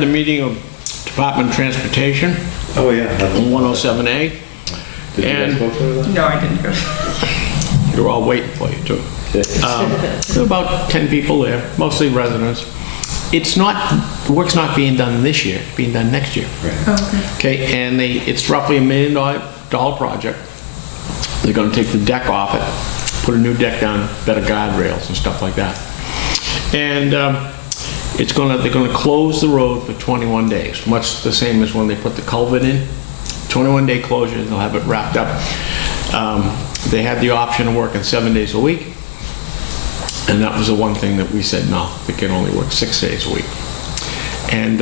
The meeting of Department of Transportation Oh, yeah. on 107A. Did you guys go through that? No, I didn't go. They're all waiting for you too. There are about 10 people there, mostly residents. It's not, the work's not being done this year, it's being done next year. Right. Oh, okay. Okay, and it's roughly $1 million project. They're gonna take the deck off it, put a new deck down, better guardrails and stuff like that. And they're gonna close the road for 21 days, much the same as when they put the culvert in. 21-day closure, and they'll have it wrapped up. They had the option of working 7 days a week, and that was the one thing that we said, no, they can only work 6 days a week. And,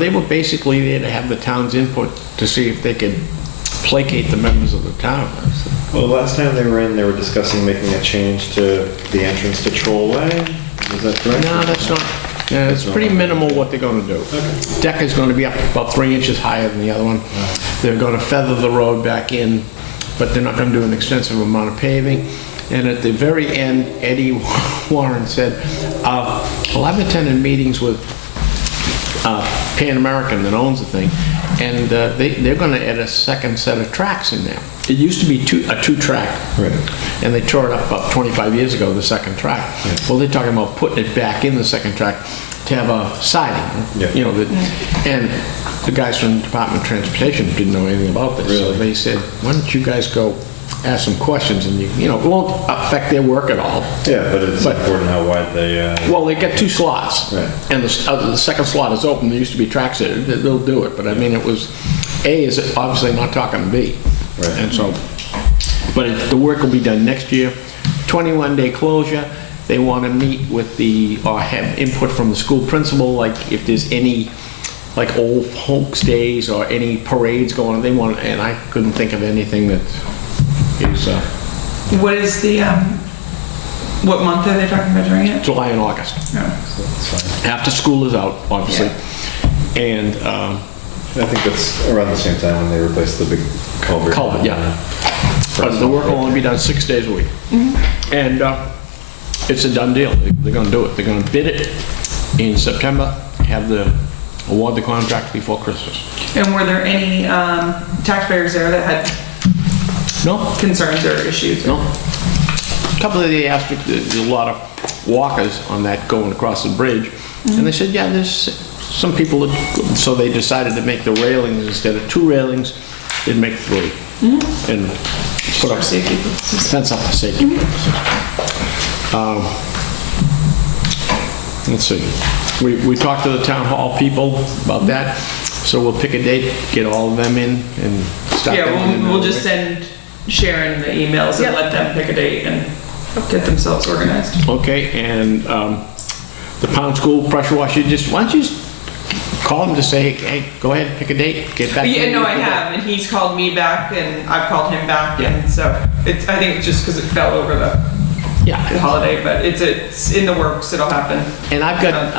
they were basically there to have the town's input to see if they could placate the members of the town. Well, the last time they were in, they were discussing making a change to the entrance to Trollway. Is that correct? No, that's not. Yeah, it's pretty minimal what they're going to do. Okay. Deck is going to be up about 3 inches higher than the other one. They're going to feather the road back in, but they're not going to do an extensive amount of paving. And at the very end, Eddie Warren said, well, I've attended meetings with Pan American that owns the thing, and they're going to add a second set of tracks in there. It used to be a two-track, Right. and they tore it up about 25 years ago, the second track. Yeah. Well, they're talking about putting it back in the second track to have a siding. Yeah. And the guys from the Department of Transportation didn't know anything about this. So Really? they said, why don't you guys go ask some questions, and it won't affect their work at all. Yeah, but it's important how wide they... Well, they get 2 slots, Right. and the second slot is open. There used to be tracks there. They'll do it, but I mean, it was, A is obviously not talking to B. Right. And so, but the work will be done next year. 21-day closure. They want to meet with or have input from the school principal, like if there's any, like old folks days or any parades going on. They want, and I couldn't think of anything that is What is the, what month are they talking about doing it? July and August. No. That's fine. After school is out, obviously. Yeah. And I think that's around the same time when they replaced the big culvert. culvert, yeah. But the work will only be done 6 days a week. And it's a done deal. They're going to do it. They're going to bid it in September, award the contract before Christmas. And were there any taxpayers there that had No, concerns or issues? no. A couple of the aspects, there's a lot of walkers on that going across the bridge. And they said, yeah, there's some people that, so they decided to make the railings, instead of 2 railings, they'd make 3. And put up For safety purposes. fence up for safety purposes. Let's see. We talked to the town hall people about that, so we'll pick a date, get all of them in, and start. Yeah, them in we'll the just way. send Sharon the emails and Yeah. let them pick a date and get themselves organized. Okay, and the Pound School pressure washer, why don't you just call them to say, hey, go ahead, pick a date, get back. to Yeah, me no, with I the date. have, and he's called me back, and I've called him back, Yeah. and so I think it's just because it fell over the Yeah, holiday, but it's in the works. It'll happen. and I've got,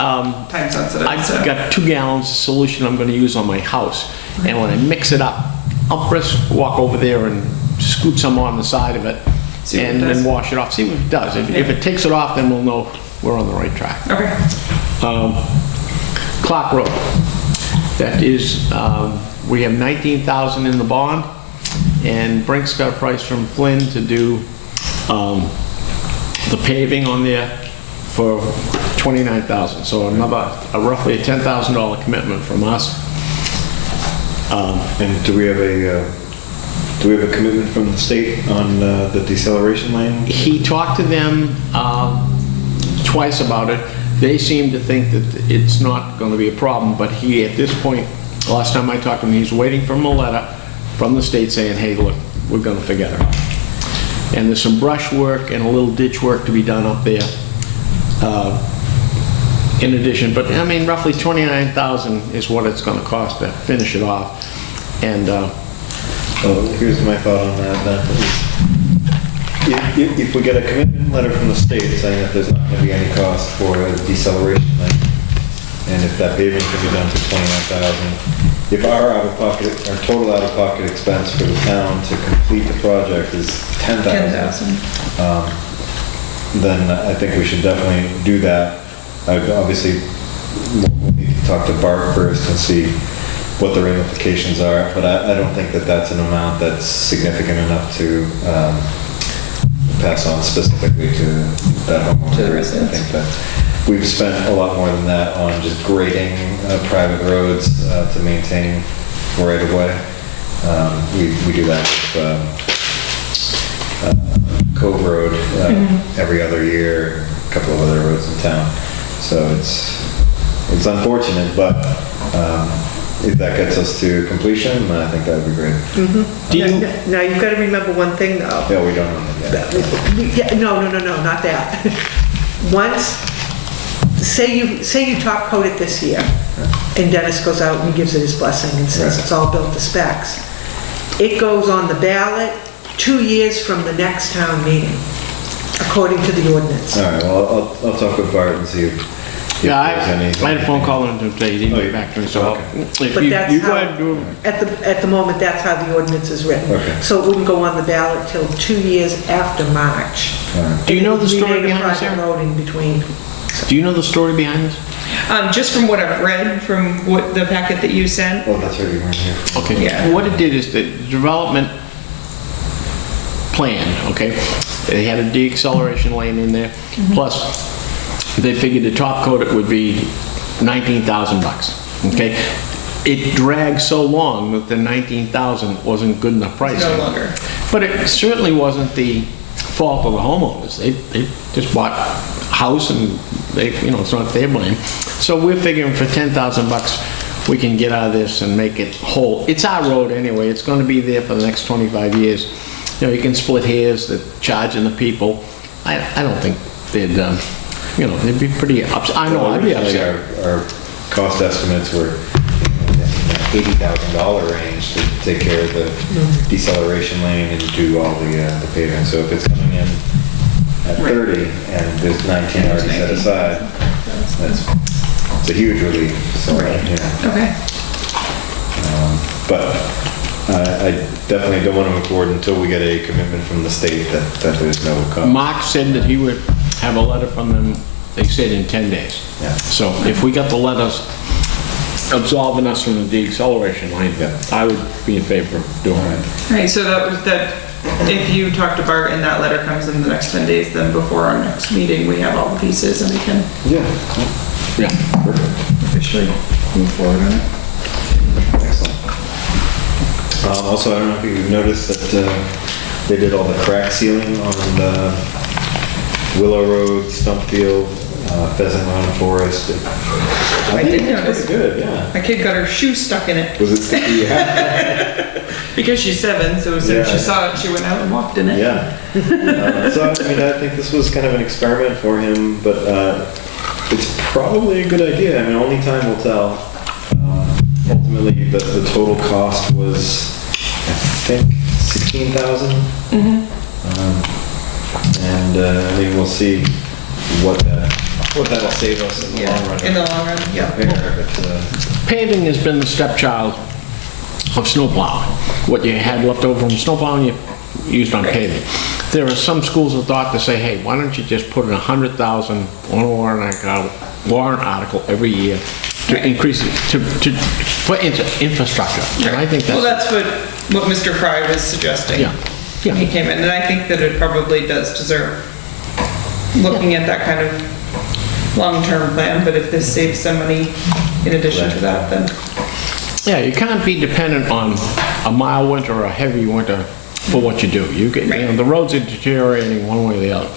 Time sensitive. I've so. got 2 gallons of solution I'm gonna use on my house, and when I mix it up, I'll just walk over there and scoot some on the side of it, See what it and does. then wash it off, see what it does. If Yeah. it takes it off, then we'll know we're on the right track. Okay. Clark Road, that is, we have 19,000 in the bond, and Brink's got a price from Flynn to do the paving on there for 29,000, so roughly a $10,000 commitment from us. And do we have a commitment from the state on the deceleration lane? He talked to them twice about it. They seem to think that it's not going to be a problem, but he, at this point, last time I talked to him, he's waiting for a letter from the state saying, hey, look, we're going to forget it. And there's some brush work and a little ditch work to be done up there in addition. But I mean, roughly 29,000 is what it's going to cost to finish it off. And Well, here's my thought on that then. If we get a commitment letter from the state saying that there's not going to be any cost for a deceleration lane, and if that paving can be done for 29,000, if our total out-of-pocket expense for the town to complete the project is 10,000, then I think we should definitely do that. Obviously, we'll need to talk to Bart first and see what the ramifications are, but I don't think that that's an amount that's significant enough to pass on specifically to that homeowner. To the residents. I think that we've spent a lot more than that on just grading private roads to maintain right of way. We do that with Cove Road every other year, a couple of other roads in town. So it's unfortunate, but if that gets us to completion, I think that would be great. Do you, Now, you've got to remember one thing, though. Yeah, we don't own it yet. No, not that. Once, say you top coat it this year, and Dennis goes out and he gives it his blessing and says Right. it's all built to specs. It goes on the ballot 2 years from the next town meeting, according to the ordinance. All right, well, I'll talk with Bart and see if yeah, I there's any. had a phone call on him today, he didn't Oh, get back to me, so okay. if But you that's you go how- ahead and do it. At the moment, that's how the ordinance is written. Okay. So it wouldn't go on the ballot till 2 years after March. All right. Do you know the We story made a behind this, private Sarah? road in between. Do you know the story behind this? Just from what I've read, from what the packet that you sent. Well, that's right, you weren't here. Okay, Yeah. what it did is the development plan, okay? They had a de-acceleration lane in there, plus they figured the top coat it would be 19,000 bucks, okay? It dragged so long that the 19,000 wasn't good enough price. No longer. But it certainly wasn't the fault of the homeowners. They just bought a house and they, you know, it's not their blame. So we're figuring for 10,000 bucks, we can get out of this and make it whole. It's our road anyway. It's going to be there for the next 25 years. You know, you can split hairs, they're charging the people. I don't think they'd, you know, they'd be pretty upset. I know, I'd be Originally, upset. our cost estimates were in the $80,000 range to take care of the deceleration lane and do all the paving. So if it's coming in at 30 and there's 19 already set aside, it's a huge relief. So, yeah. Okay. But I definitely don't want to move forward until we get a commitment from the state that there's no cost. Mark said that he would have a letter from them, they said in 10 days. Yeah. So if we got the letters absolving us from the de-acceleration line, Yeah. I would be in favor of doing it. Right, so that was that, if you talk to Bart and that letter comes in the next 10 days, then before our next meeting, we have all the pieces and we can Yeah, Yeah. perfect. officially move forward on it. Excellent. Also, I don't know if you've noticed that they did all the crack sealing on the Willow Road, Stumpfield, Pheasant Run Forest. I did think it's notice. pretty good, yeah. My kid got her shoe stuck in it Was it sticky? Yeah. because she's 7, so as soon as she Yeah. saw it, she went out and walked in it. Yeah. So, I mean, I think this was kind of an experiment for him, but it's probably a good idea. I mean, only time will tell. Ultimately, the total cost was, I think, 16,000. And I mean, we'll see what that'll save us in the long run. In the long run, yeah. There, but, Paving has been the stepchild of snowplowing. What you had left over from snowplowing, you used on paving. There are some schools of thought to say, hey, why don't you just put in 100,000 on a warrant article every year to increase it, for infrastructure. And I think Well, that's, that's what Mr. Fry was suggesting. yeah, When he yeah. came in, and I think that it probably does deserve looking at that kind of long-term plan, but if this saves some money in addition to that, then, Yeah, you can't be dependent on a mild winter or a heavy winter for what you do. You know, the roads are deteriorating one way or the other.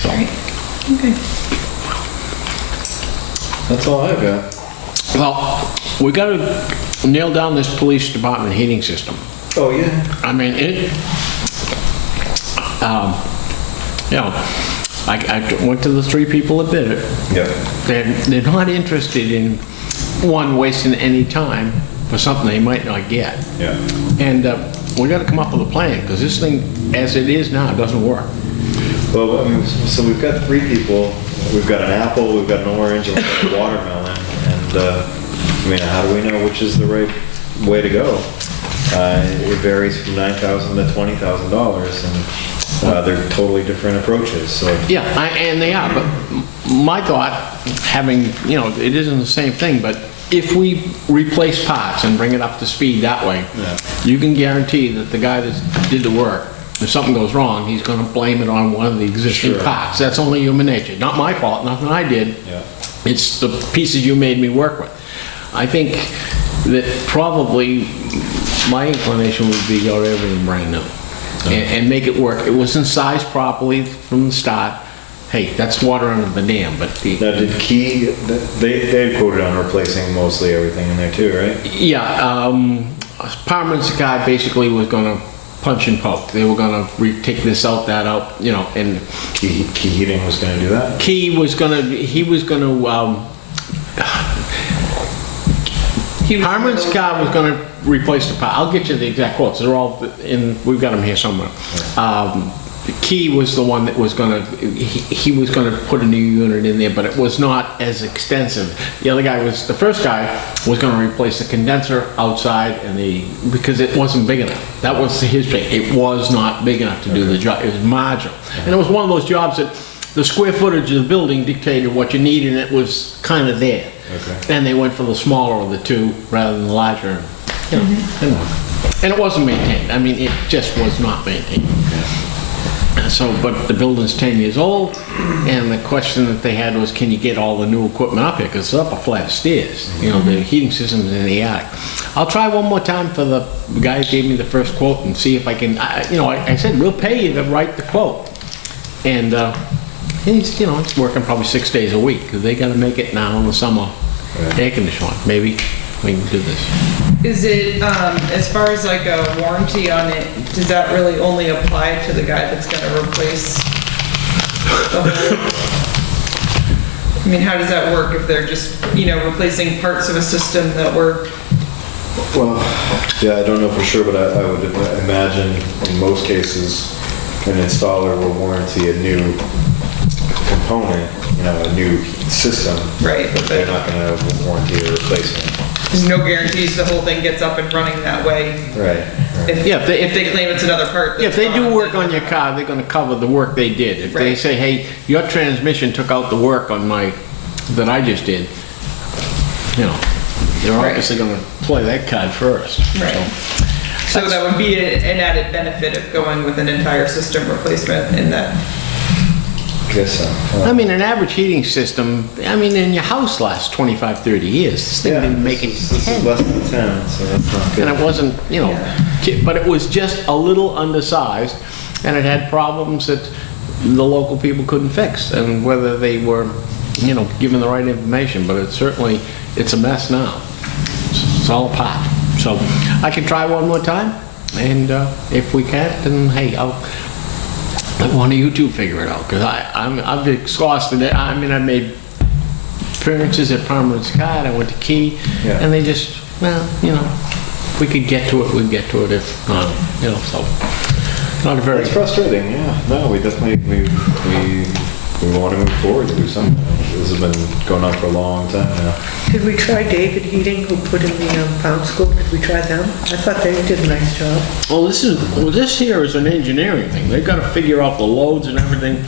So, right, okay. that's all I've got. well, we got to nail down this police department heating system. Oh, yeah. I mean, it, you know, I went to the 3 people that bid it. Yep. They're not interested in, one, wasting any time for something they might not get. Yeah. And we got to come up with a plan, because this thing, as it is now, doesn't work. Well, I mean, so we've got 3 people. We've got an apple, we've got an orange, and we've got a watermelon. And, I mean, how do we know which is the right way to go? It varies from $9,000 to $20,000. And They're totally different approaches, so. Yeah, and they are, but my thought, having, it isn't the same thing, but if we replace parts and bring it up to speed that way, Yeah. you can guarantee that the guy that did the work, if something goes wrong, he's gonna blame it on one of the existing Sure. parts. That's only human nature. Not my fault, nothing I did. Yeah. It's the pieces you made me work with. I think that probably my inclination would be go to everything brand new and make it work. It was incised properly from the start. Hey, that's water under the dam, but Now, did Key, they quoted on replacing mostly everything in there too, right? yeah, Parman's guy basically was gonna punch and poke. They were gonna take this out, that out, and Key Heating was gonna do that? he was gonna, Harmon's car was gonna replace the part. I'll get you the exact quotes. They're all in, we've got them here somewhere. Key was the one that was gonna, he was gonna put a new unit in there, but it was not as extensive. The other guy was, the first guy was gonna replace the condenser outside because it wasn't big enough. That was his thing. It was not big enough to do the job. It was marginal. And it was one of those jobs that the square footage of the building dictated what you needed, and it was kind of there. Okay. And they went for the smaller of the two rather than the larger. And it wasn't maintained. I mean, it just was not maintained. So, but the building's 10 years old, and the question that they had was, can you get all the new equipment up here? Because it's up a flight of stairs. The heating system's in the attic. I'll try one more time for the guy who gave me the first quote and see if I can, I said, we'll pay you to write the quote. And he's working probably 6 days a week, because they gotta make it now in the summer air conditioning. Maybe we can do this. Is it, as far as like a warranty on it, does that really only apply to the guy that's gonna replace the whole? I mean, how does that work if they're just, replacing parts of a system that were, Well, yeah, I don't know for sure, but I would imagine in most cases, an installer will warranty a new component, a new system. Right. But they're not gonna warranty a replacement. there's no guarantees the whole thing gets up and running that way? Right. If they claim it's another part If that's they do gone, work then- on your car, they're gonna cover the work they did. If they Right. say, hey, your transmission took out the work on that I just did, they're Right. obviously gonna play that card first. Right. So that would be an added benefit of going with an entire system replacement in that. Guess so. I mean, an average heating system, in your house lasts 25, 30 years. This thing Yeah, didn't make it this is 10. less than 10, so that's not good. And it wasn't, but it was just a little undersized, and it had problems that the local people couldn't fix, and whether they were, given the right information, but it's a mess now. It's all apart. So I can try one more time, and if we can't, then hey, I'll let one of you two figure it out, because I've exhausted it. I made appearances at Parman's Card, I went to Key, Yeah. and they just, if we could get to it, we'd get to it. If not, so not a very. It's frustrating, yeah. No, we definitely, we want to move forward to do something. This has been going on for a long time now. Did we try David Heating, who put in the pound school? Did we try them? I thought they did a nice job. Well, this here is an engineering thing. They've got to figure out the loads and everything.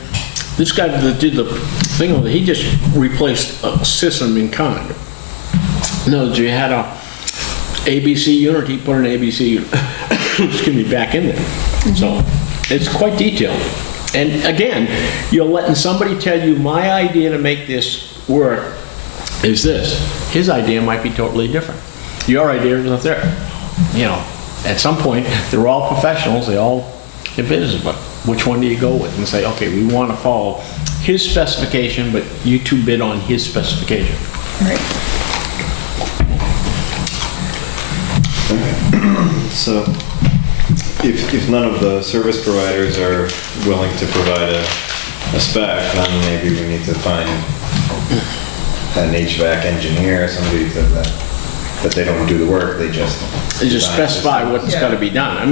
This guy that did the thing, he just replaced a system in kind. No, you had a ABC unit, he put an ABC unit, excuse me, back in there. So it's quite detailed. And again, you're letting somebody tell you, my idea to make this work is this. His idea might be totally different. Your idea is not there. At some point, they're all professionals, they all in business, but which one do you go with and say, okay, we want to follow his specification, but you two bid on his specification. Right. So, if none of the service providers are willing to provide a spec, then maybe we need to find an HVAC engineer, somebody that they don't do the work, they just Specify what's got to be done.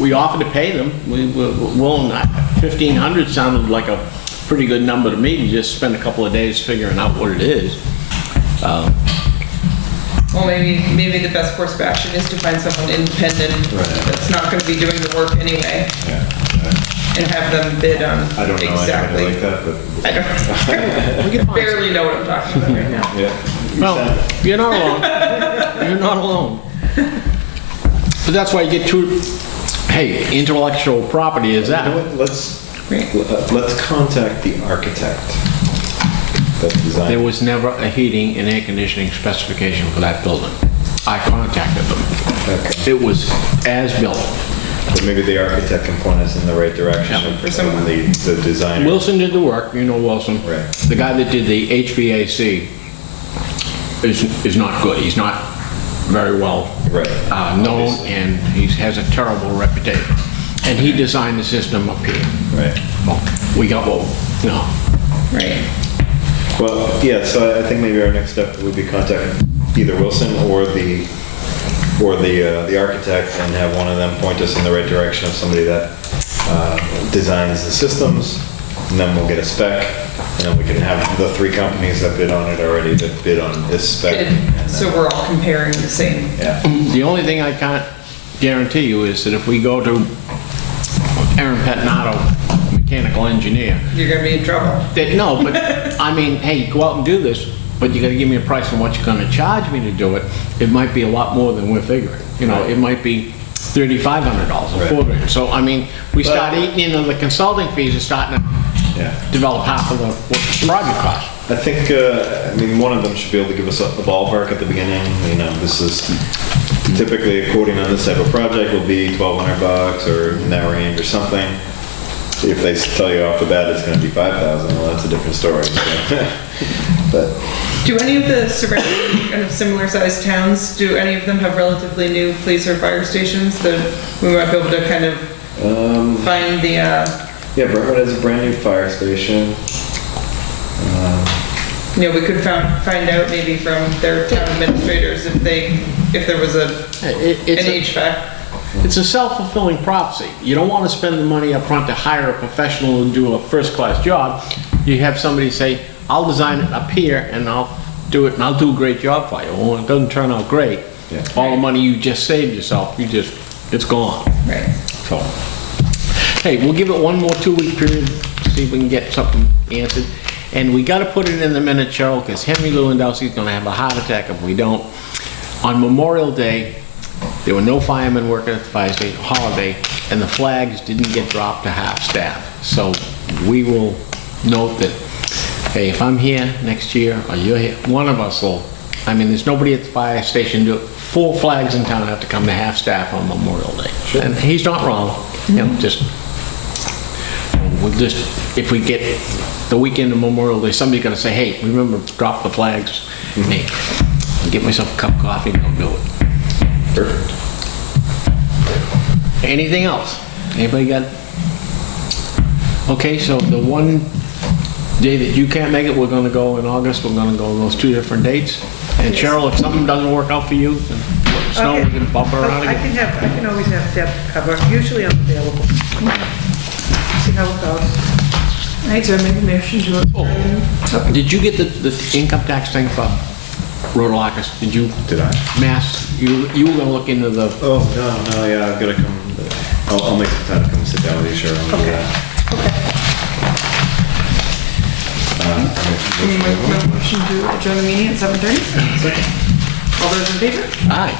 We offered to pay them. We were willing. 1,500 sounded like a pretty good number to me. To just spend a couple of days figuring out what it is. Well, maybe the best course of action is to find someone independent Right. that's not going to be doing the work anyway. Yeah. and have them bid on I don't know anybody exactly. like that, but. I barely know what I'm talking about right now. Yeah. Well, you're not alone. You're not alone. But that's why you get to, hey, intellectual property is You know that. what, let's contact the architect that designed. There was never a heating and air conditioning specification for that building. I contacted them. Okay. It was as built. But maybe the architect can point us in the right direction Yeah. of For someone. the designer. Wilson did the work, you know Wilson. Right. The guy that did the HVAC is not good. He's not very well Right. known, Obviously. and he has a terrible reputation. And he designed the system up here. Right. Well, we got, well, no. Right. Well, yeah, so I think maybe our next step would be contacting either Wilson or the architect and have one of them point us in the right direction of somebody that designs the systems, and then we'll get a spec, and then we can have the 3 companies that bid on it already that bid on this spec. Good. and then- So we're all comparing the same. Yeah, The only thing I can't guarantee you is that if we go to Aaron Petnato, mechanical engineer, You're gonna be in trouble. that, no, but, I mean, hey, go out and do this, but you gotta give me a price on what you're gonna charge me to do it. It might be a lot more than we're figuring. You know, Right. it might be $3,500 or Right. $4,000. So, I mean, we But- start eating into the consulting fees and starting to yeah. develop half of what the project costs. I think, I mean, one of them should be able to give us a ballpark at the beginning. You know, this is typically a quoting on this type of project will be $1,200 or in that range or something. If they tell you off the bat it's going to be $5,000, well, that's a different story. But Do any of the surrounding kind of similar sized towns, do any of them have relatively new police or fire stations that we might be able to kind of find the, yeah, Brentwood has a brand new fire station. you know, we could find out maybe from their town administrators if there was an It's a- HVAC. It's a self-fulfilling prophecy. You don't want to spend the money up front to hire a professional to do a first-class job. You have somebody say, I'll design it up here and I'll do it and I'll do a great job for you. Well, it doesn't turn out great. Yeah. All the money you just saved yourself, it's gone. Right. So, hey, we'll give it one more 2-week period, see if we can get something answered. And we got to put it in the minute, Cheryl, because Henry Lewandowski's going to have a heart attack if we don't. On Memorial Day, there were no firemen working at the fire station, holiday, and the flags didn't get dropped to half-staff. So we will note that, hey, if I'm here next year, or you're here, one of us will, I mean, there's nobody at the fire station, 4 flags in town have to come to half-staff on Memorial Day. And he's not wrong, you know, we'll just, if we get the weekend of Memorial Day, somebody's gonna say, hey, remember, drop the flags. Hey, I'll get myself a cup of coffee and go do it. Perfect. Anything else? Anybody got? Okay, so the one day that you can't make it, we're gonna go in August, we're gonna go those 2 different dates. And Cheryl, if something doesn't work out for you, then let us know, we can bump her around I again. can always have Deb cover. Usually I'm available. See how it goes. All right, so I make a motion to approve. Did you get the income tax thing from Rhodolacus? Did you? Did I? Mass, you were gonna look into the, Oh, no, yeah, I've got to come. I'll make some time to come sit down with you, Cheryl. and do Okay. that. Can you make a motion to adjourn the meeting at 7:30? All those in favor? aye.